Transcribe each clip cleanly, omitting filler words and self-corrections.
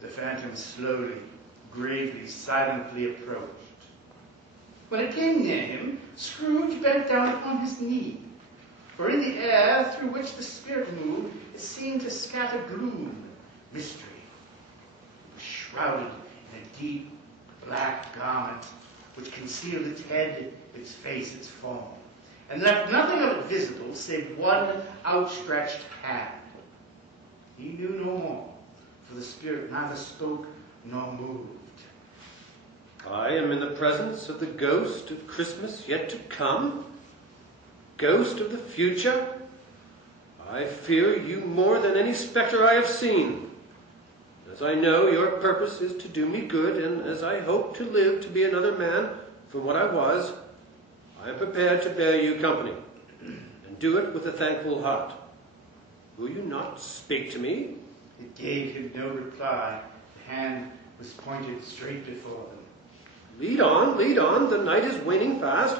The phantom slowly, gravely, silently approached. When it came near him, Scrooge bent down upon his knee, for in the air through which the spirit moved, it seemed to scatter gloom, mystery. It was shrouded in a deep black garment, which concealed its head, its face, its form, and left nothing of it visible save one outstretched hand. He knew no more, for the spirit neither spoke nor moved. I am in the presence of the ghost of Christmas yet to come, ghost of the future. I fear you more than any spectre I have seen. As I know your purpose is to do me good, and as I hope to live to be another man from what I was, I am prepared to bear you company, and do it with a thankful heart. Will you not speak to me? It gave him no reply. The hand was pointed straight before them. Lead on, the night is waning fast,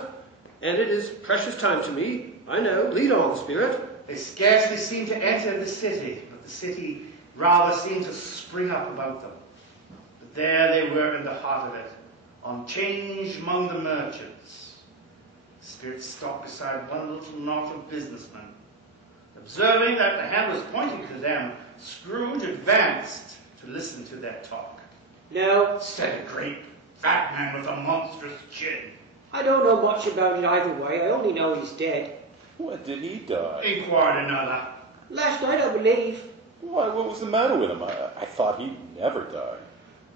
and it is precious time to me. I know, lead on, spirit. They scarcely seemed to enter the city, but the city rather seemed to spring up about them. But there they were in the heart of it, on 'change among the merchants. The spirit stopped beside one little knot of businessmen. Observing that the hand was pointing to them, Scrooge advanced to listen to their talk. No, Said a great fat man with a monstrous chin. I don't know much about it either way. I only know he's dead. When did he die? Inquired another. Last night, I believe. Why, what was the matter with him? I thought he'd never die.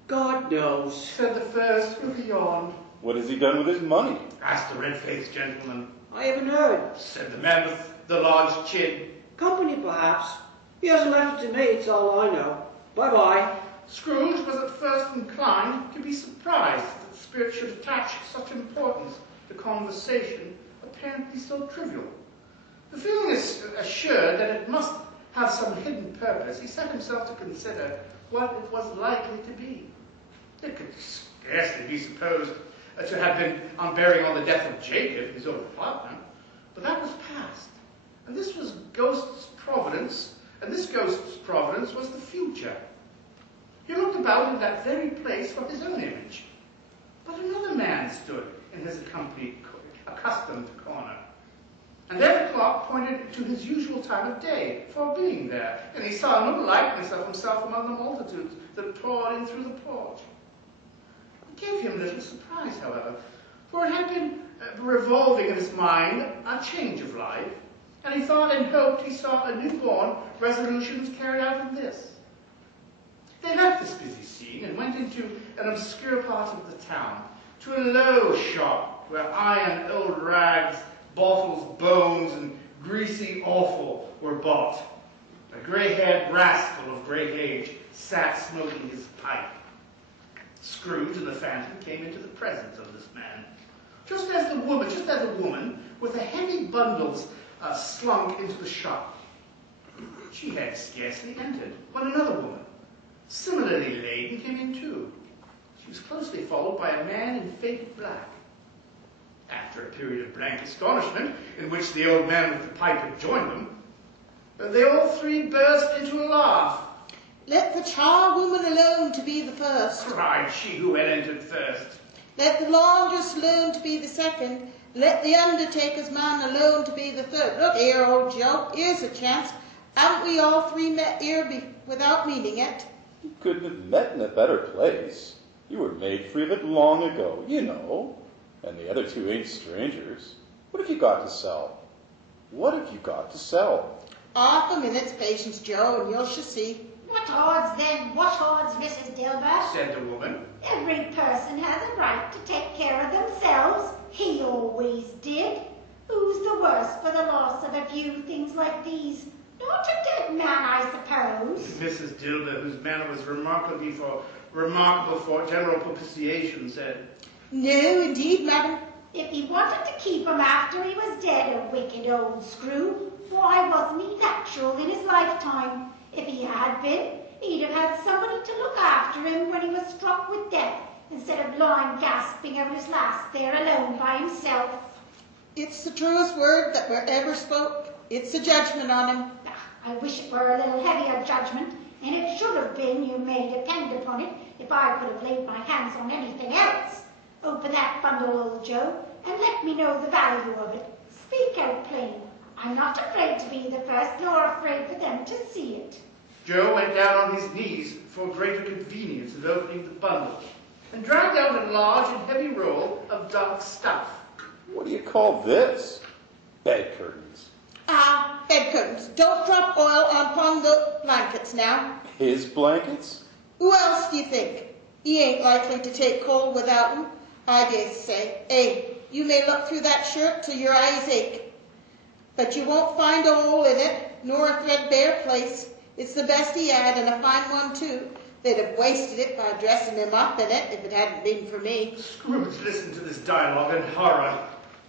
God knows. Said the first with a yawn. What has he done with his money? Asked the red-faced gentleman. I haven't heard. Said the man with the large chin. Company, perhaps. He hasn't left it to me, it's all I know. Bye-bye. Scrooge was at first inclined to be surprised that the spirit should attach such importance to conversation apparently so trivial. The feeling is assured that it must have some hidden purpose, he set himself to consider what it was likely to be. It could scarcely be supposed to have been on bearing on the death of Jacob, his old partner, but that was past. And this was ghost's providence, and this ghost's providence was the future. He looked about in that very place for his own image. But another man stood in his accustomed corner. And there the clock pointed to his usual time of day for being there, and he saw no likeness of himself among the multitudes that poured in through the porch. It gave him little surprise, however, for it had been revolving in his mind a change of life, and he thought and hoped he saw a newborn resolutions carried out in this. They left this busy scene and went into an obscure part of the town, to a low shop where iron, old rags, bottles, bones, and greasy offal were bought. A grey-haired rascal of great age sat smoking his pipe. Scrooge and the phantom came into the presence of this man, just as a woman with the heavy bundles slunk into the shop. She had scarcely entered when another woman, similarly laden, came in too. She was closely followed by a man in faded black. After a period of blank astonishment, in which the old man with the pipe had joined them, they all three burst into a laugh. "Let the charwoman alone to be the first," cried she who had entered first. "Let the laundress alone to be the second. Let the undertaker's man alone to be the third. Look here, old Joe, here's a chance. Haven't we all three met here without meaning it?" You couldn't have met in a better place. You were made free of it long ago, you know. And the other two ain't strangers. What have you got to sell? What have you got to sell? "Half a minute's patience, Joe, and you shall see." "What odds then? What odds, Mrs. Dilbert?" said the woman. "Every person has a right to take care of themselves. He always did. Who's the worse for the loss of a few things like these? Not a dead man, I suppose." Mrs. Dilbert, whose manner was remarkable for general propitiation, said, "No, indeed, madam." "If he wanted to keep him after he was dead, a wicked old screw, why wasn't he natural in his lifetime? If he had been, he'd have had somebody to look after him when he was struck with death, instead of lying gasping out his last there alone by himself." "It's the truest word that were ever spoke. It's a judgment on him." "I wish it were a little heavier judgment. and it should have been, you may depend upon it, if I could have laid my hands on anything else. Open that bundle, old Joe, and let me know the value of it. Speak out plain. I'm not afraid to be the first, nor afraid for them to see it. Joe went down on his knees for greater convenience of opening the bundle, and dragged out a large and heavy roll of dark stuff. What do you call this? Bed curtains. Bed curtains. Don't drop oil upon the blankets now. His blankets? Who else do you think? He ain't likely to take cold without 'em, I dare say. You may look through that shirt till your eyes ache, but you won't find a hole in it, nor a threadbare place. It's the best he had, and a fine one too. They'd have wasted it by dressing him up in it if it hadn't been for me. Scrooge listened to this dialogue in horror.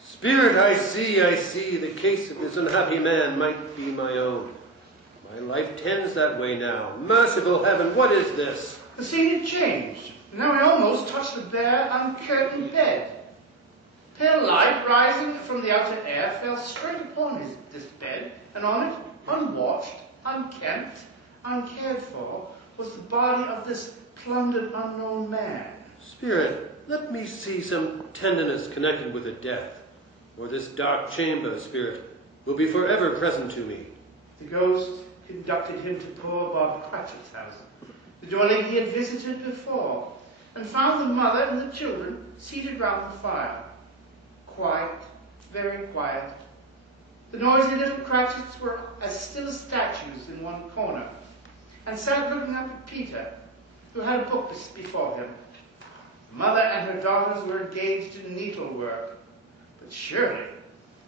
Spirit, I see. The case of this unhappy man might be my own. My life tends that way now. Merciful heaven, what is this? The scene had changed. Now he almost touched the bare, uncurtained bed. Pale light, rising from the outer air, fell straight upon this bed, and on it, unwatched, unkempt, uncared for, was the body of this plundered unknown man. Spirit, let me see some tenderness connected with a death, or this dark chamber, Spirit, will be forever present to me. The ghost conducted him to poor Bob Cratchit's house, the dwelling he had visited before, and found the mother and the children seated round the fire. Quiet, very quiet. The noisy little Cratchits were as still as statues in one corner, and sat looking up at Peter, who had a book before him. Mother and her daughters were engaged in needlework, but surely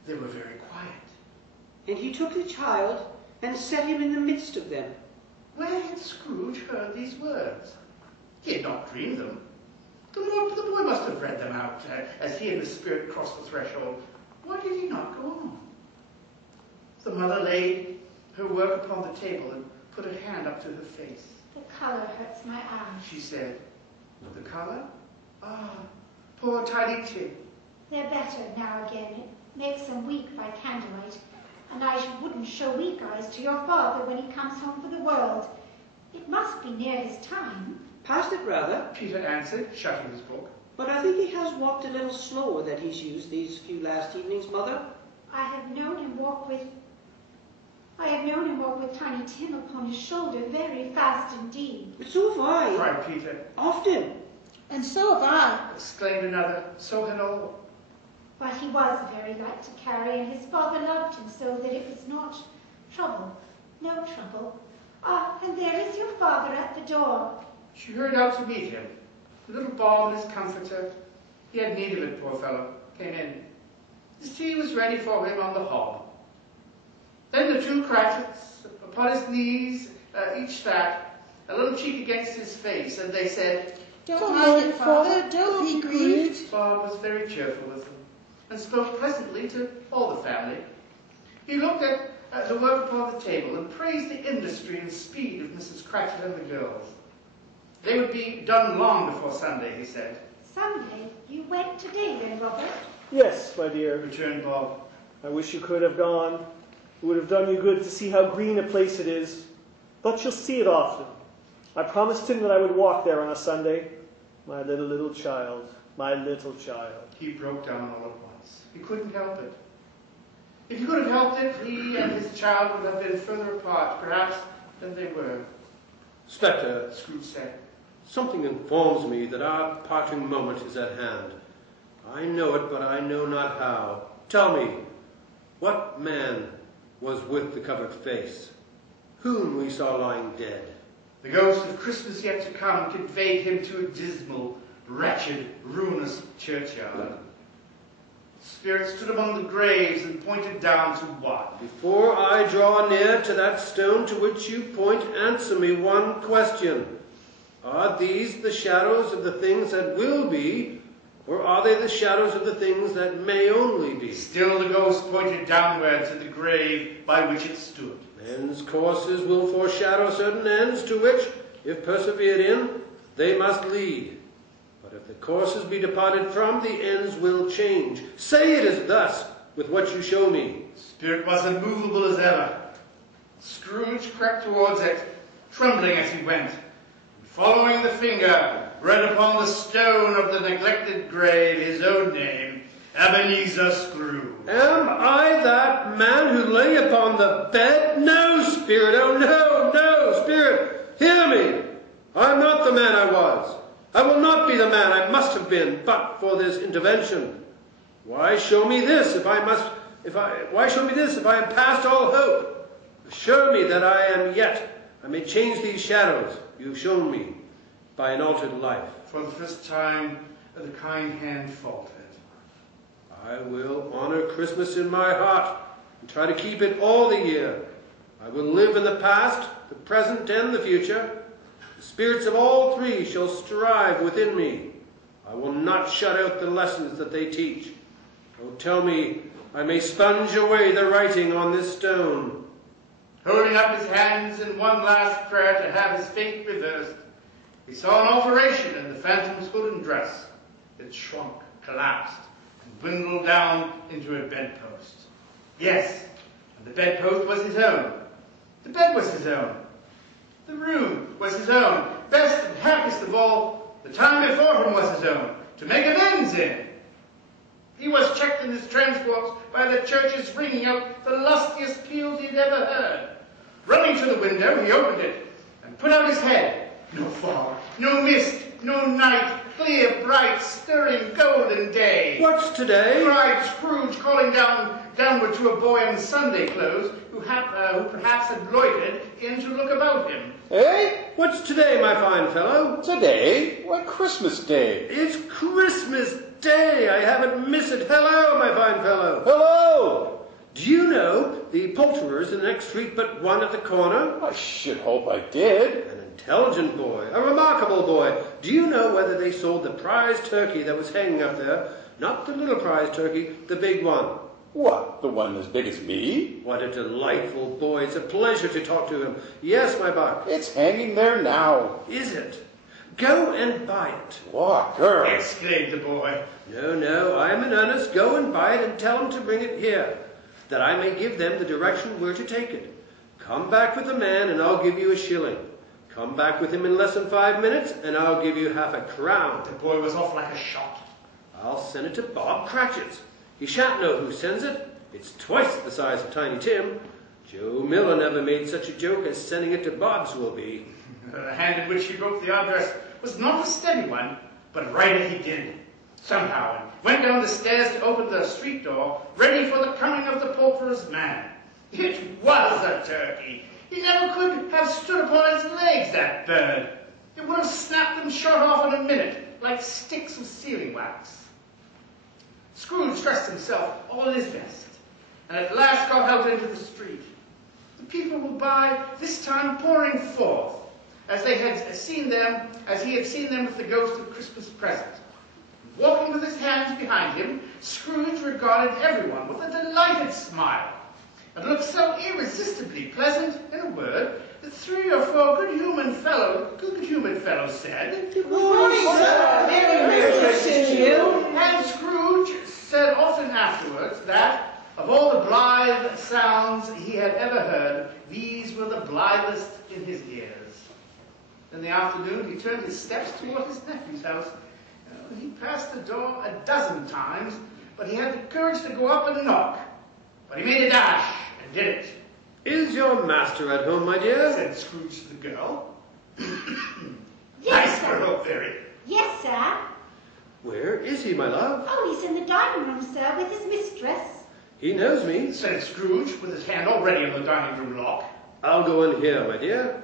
they were very quiet. And he took the child and set him in the midst of them. Where had Scrooge heard these words? He had not dreamed them. The boy must have read them out as he and the Spirit crossed the threshold. Why did he not go on? The mother laid her work upon the table and put her hand up to her face. The colour hurts my eyes. She said, "The colour? Poor tiny chip." They're better now again. It makes them weak by candlelight. And I wouldn't show weak eyes to your father when he comes home for the world. It must be near his time. Past it, rather. Peter answered, shutting his book. But I think he has walked a little slower than he's used these few last evenings, Mother. I have known him walk with Tiny Tim upon his shoulder very fast indeed. But so have I. Cried Peter. Often. And so have I. Exclaimed another. So had all. But he was very light to carry, and his father loved him so that it was not trouble. No trouble. And there is your father at the door. She hurried out to meet him. The little Bob and his comforter, he had need of it, poor fellow, came in. His tea was ready for him on the hob. Then the two Cratchits, upon his knees, each sat, a little cheek against his face, and they said, Don't mind it, Father. Don't be grieved. Bob was very cheerful with them, and spoke pleasantly to all the family. He looked at the work upon the table and praised the industry and speed of Mrs. Cratchit and the girls. They would be done long before Sunday, he said. Sunday? You went today then, Robert? Yes, my dear. Returned Bob. I wish you could have gone. It would have done you good to see how green a place it is. But you'll see it often. I promised him that I would walk there on a Sunday. My little child. My little child. He broke down all at once. He couldn't help it. If he could have helped it, he and his child would have been further apart, perhaps, than they were. Spectre, Scrooge said. something informs me that our parting moment is at hand. I know it, but I know not how. Tell me, what man was with the covered face, whom we saw lying dead? The ghost of Christmas yet to come conveyed him to a dismal, wretched, ruinous churchyard. The Spirit stood among the graves and pointed down to what? Before I draw near to that stone to which you point, answer me one question. Are these the shadows of the things that will be, or are they the shadows of the things that may only be? Still the ghost pointed downward to the grave by which it stood. Men's courses will foreshadow certain ends to which, if persevered in, they must lead. But if the courses be departed from, the ends will change. Say it is thus with what you show me. Spirit was immovable as ever. Scrooge crept towards it, trembling as he went, and following the finger, read upon the stone of the neglected grave his own name, Ebenezer Scrooge. Am I that man who lay upon the bed? No, Spirit, oh no, no, Spirit, hear me. I'm not the man I was. I will not be the man I must have been, but for this intervention. Why show me this if I am past all hope? Assure me that I may change these shadows you've shown me by an altered life. For the first time, the kind hand faltered. I will honor Christmas in my heart and try to keep it all the year. I will live in the past, the present, and the future. The spirits of all three shall strive within me. I will not shut out the lessons that they teach. Oh, tell me I may sponge away the writing on this stone. Holding up his hands in one last prayer to have his fate reversed, he saw an alteration in the phantom's hood and dress. It shrunk, collapsed, and dwindled down into a bedpost. Yes, and the bedpost was his own. The bed was his own. The room was his own. Best and happiest of all, the time before him was his own, to make amends in. He was checked in his transports by the churches ringing out the lustiest peals he'd ever heard. Running to the window, he opened it and put out his head. No fog, no mist, no night, clear, bright, stirring, golden day. What's today? Cried Scrooge, calling downward to a boy in Sunday clothes who perhaps had loitered in to look about him. Eh? What's today, my fine fellow? Today? Why, Christmas Day. It's Christmas Day. I haven't missed it. Hello, my fine fellow. Hello! Do you know the poulterers in the next street but one at the corner? I should hope I did. An intelligent boy, a remarkable boy. Do you know whether they sold the prize turkey that was hanging up there? Not the little prize turkey, the big one. What, the one as big as me? What a delightful boy. It's a pleasure to talk to him. Yes, my buck. It's hanging there now. Is it? Go and buy it. Walker! Exclaimed the boy. No, I am in earnest. Go and buy it and tell them to bring it here, that I may give them the direction where to take it. Come back with the man and I'll give you a shilling. Come back with him in less than 5 minutes and I'll give you half a crown. The boy was off like a shot. I'll send it to Bob Cratchit's. He shan't know who sends it. It's twice the size of Tiny Tim. Joe Miller never made such a joke as sending it to Bob's will be. The hand in which he wrote the address was not a steady one, but write it he did. Somehow, and went down the stairs to open the street door, ready for the coming of the poulterer's man. It was a turkey. He never could have stood upon his legs, that bird. It would have snapped them short off in a minute, like sticks of sealing wax. Scrooge dressed himself all in his best, and at last got out into the street. The people were by this time pouring forth, as he had seen them with the ghost of Christmas present. Walking with his hands behind him, Scrooge regarded everyone with a delighted smile, and looked so irresistibly pleasant, in a word, that 3 or 4 good-humored fellows said, Good morning, sir. Merry Christmas to you. And Scrooge said often afterwards that, of all the blithe sounds he had ever heard, these were the blithest in his ears. In the afternoon, he turned his steps toward his nephew's house. He passed the door a dozen times, but he had the courage to go up and knock. But he made a dash and did it. Is your master at home, my dear? Said Scrooge to the girl. Yes, Nice girl, very. Yes, sir. Where is he, my love? Oh, he's in the dining room, sir, with his mistress. He knows me. Said Scrooge, with his hand already on the dining room lock. I'll go in here, my dear.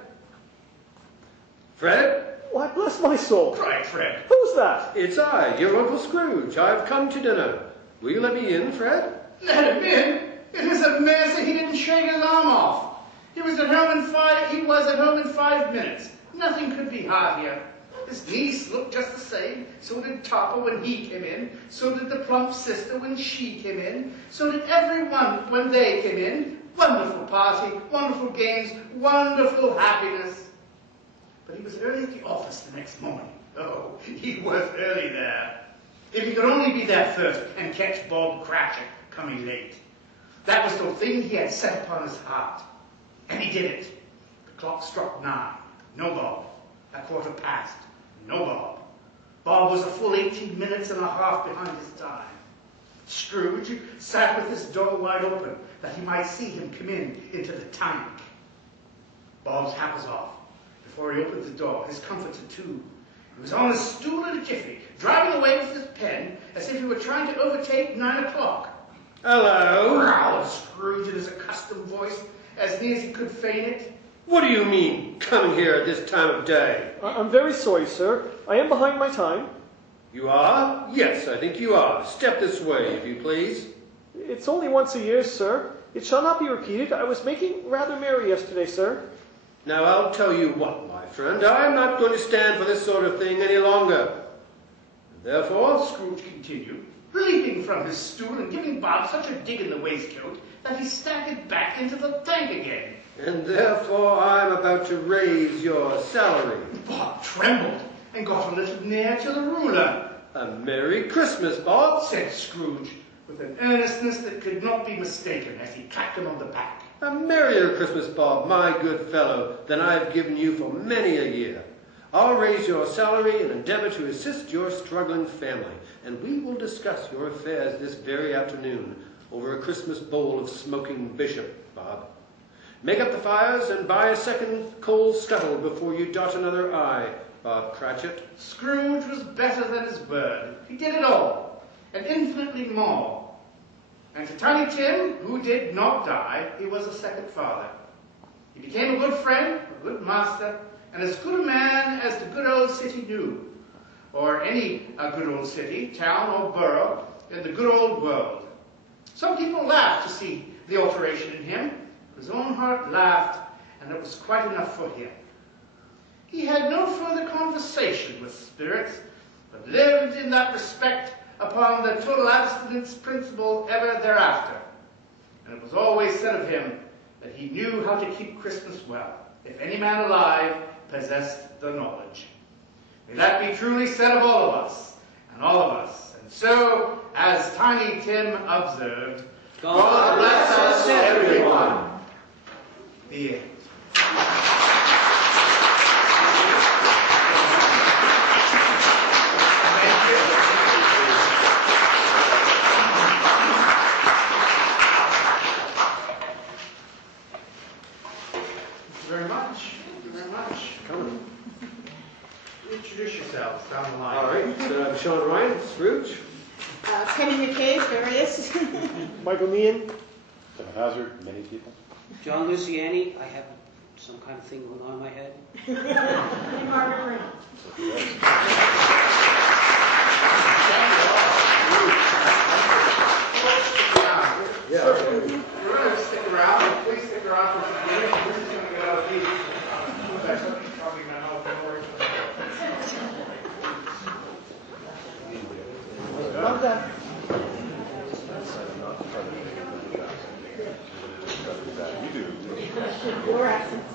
Fred? Why, bless my soul. Cried Fred. Who's that? It's I, your Uncle Scrooge. I've come to dinner. Will you let me in, Fred? Let him in? It is a mercy he didn't shake his arm off. He was at home in 5 minutes. Nothing could be heartier. His niece looked just the same. So did Topper when he came in. So did the plump sister when she came in. So did everyone when they came in. Wonderful party, wonderful games, wonderful happiness. But he was early at the office the next morning. Oh, he was early there. If he could only be there first and catch Bob Cratchit coming late. That was the thing he had set upon his heart. And he did it. The clock struck 9. No Bob. A quarter past. No Bob. Bob was a full 18 minutes and a half behind his time. Scrooge sat with his door wide open that he might see him come into the tank. Bob's hat was off. Before he opened the door, his comforter too. He was on a stool in a jiffy, driving away with his pen as if he were trying to overtake 9 o'clock. Hello? Growled Scrooge in his accustomed voice, as near as he could feign it. What do you mean, coming here at this time of day? I'm very sorry, sir. I am behind my time. You are? Yes, I think you are. Step this way, if you please. It's only once a year, sir. It shall not be repeated. I was making rather merry yesterday, sir. Now, I'll tell you what, my friend. I'm not going to stand for this sort of thing any longer. Therefore, Scrooge continued, leaping from his stool and giving Bob such a dig in the waistcoat that he staggered back into the tank again. and therefore I'm about to raise your salary. Bob trembled and got a little near to the ruler. A Merry Christmas, Bob, said Scrooge, with an earnestness that could not be mistaken as he clapped him on the back. A merrier Christmas, Bob, my good fellow, than I've given you for many a year. I'll raise your salary and endeavor to assist your struggling family, and we will discuss your affairs this very afternoon over a Christmas bowl of smoking bishop, Bob. Make up the fires and buy a second coal scuttle before you dot another I, Bob Cratchit. Scrooge was better than his word. He did it all, and infinitely more. And to Tiny Tim, who did not die, he was a second father. He became a good friend, a good master, and as good a man as the good old city knew, or any good old city, town, or borough in the good old world. Some people laughed to see the alteration in him. His own heart laughed, and it was quite enough for him. He had no further conversation with spirits, but lived in that respect upon the total abstinence principle ever thereafter. And it was always said of him that he knew how to keep Christmas well, if any man alive possessed the knowledge. May that be truly said of all of us, and all of us. And so, as Tiny Tim observed, God bless us everyone. The end. Introduce yourselves down the line. All right, I'm Sean Ryan, Scrooge. Penny McKay, various. Michael Meehan. Kevin Hazard, many people. John Luciani, I have some kind of thing going on in my head. And Margaret Brown. Yeah. We're going to stick around. Please stick around for some minutes. We're just going to get out of these. That's probably not how it works. Love that. You do. Your accents.